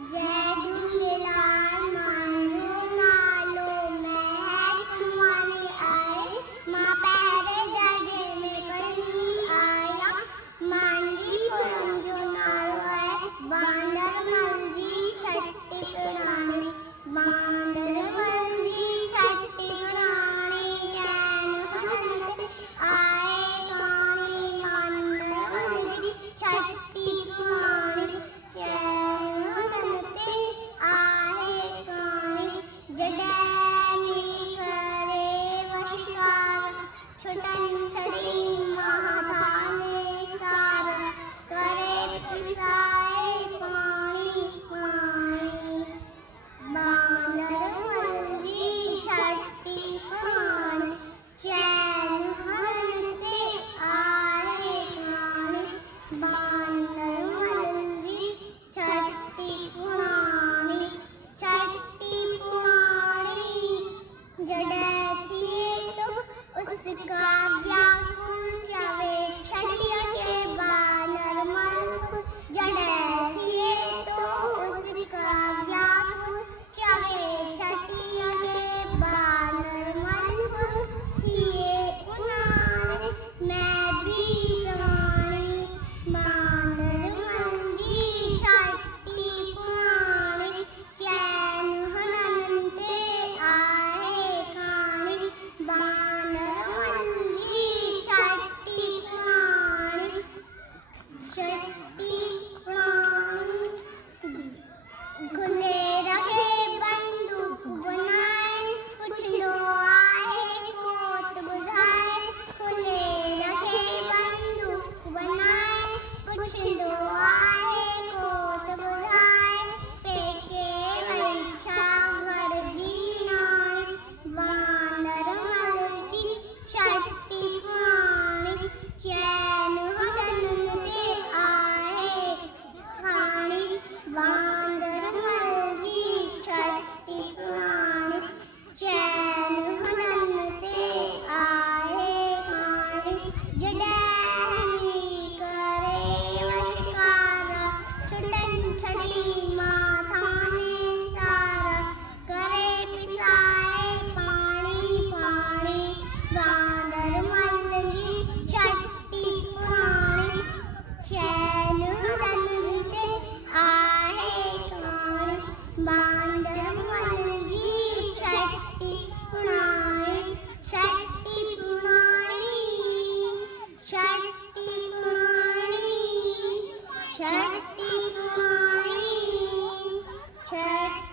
जय झूलेलाल मुंहिंजो नालो महक सुमानी आहे। मां पहिरें दर्जे में पढ़ंदी आहियां। मुंहिंजी पुरम जो नालो आहे बांदरमल जी छटी पुराणी। बांदरमल जी छटी पुराणी चैन हदन ते आए काणी। बांदरमल जी छटी पुराणी चैन हदन ते आए काणी। जॾहिं मी करे वशिकार छुटन छड़ी महाधाने सार करे पिसाए पाणी पाणी। बांदरमल जी छटी पुराणी चैन हदन ते आए काणी। बांदरमल जी छटी पुराणी जॾहिं थिए तो उसका व्याकुल चवे छड़िया के बांदरमल। जॾहिं थिए तो उसका व्याकुल चवे छड़िया के बांदरमल। थिए उन्हाणे मैं भी सवाणी। बांदरमल जी छटी पुराणी चैन हदन ते आए काणी। बांदरमल जी छटी पुराणी खुले रहे बंदूक बनाए पुछलो आहे कोत बुधाए। खुले रहे बंदूक बनाए पुछलो आहे कोत बुधाए। पेके वैछा घर जी नाणी। बांदरमल जी छटी पुराणी चैन हदन ते आए काणी। बांदरमल जी छटी पुराणी चैन हदन ते आए काणी। जॾहिं मी करे वशिकार छुटन छड़ी माथाने सार करे पिसाए पाणी पाणी। बांदरमल जी छटी पुराणी चैन हदन ते आए काणी। बांदरमल जी छटी पुराणी छटी पुराणी छटी पुराणी छटी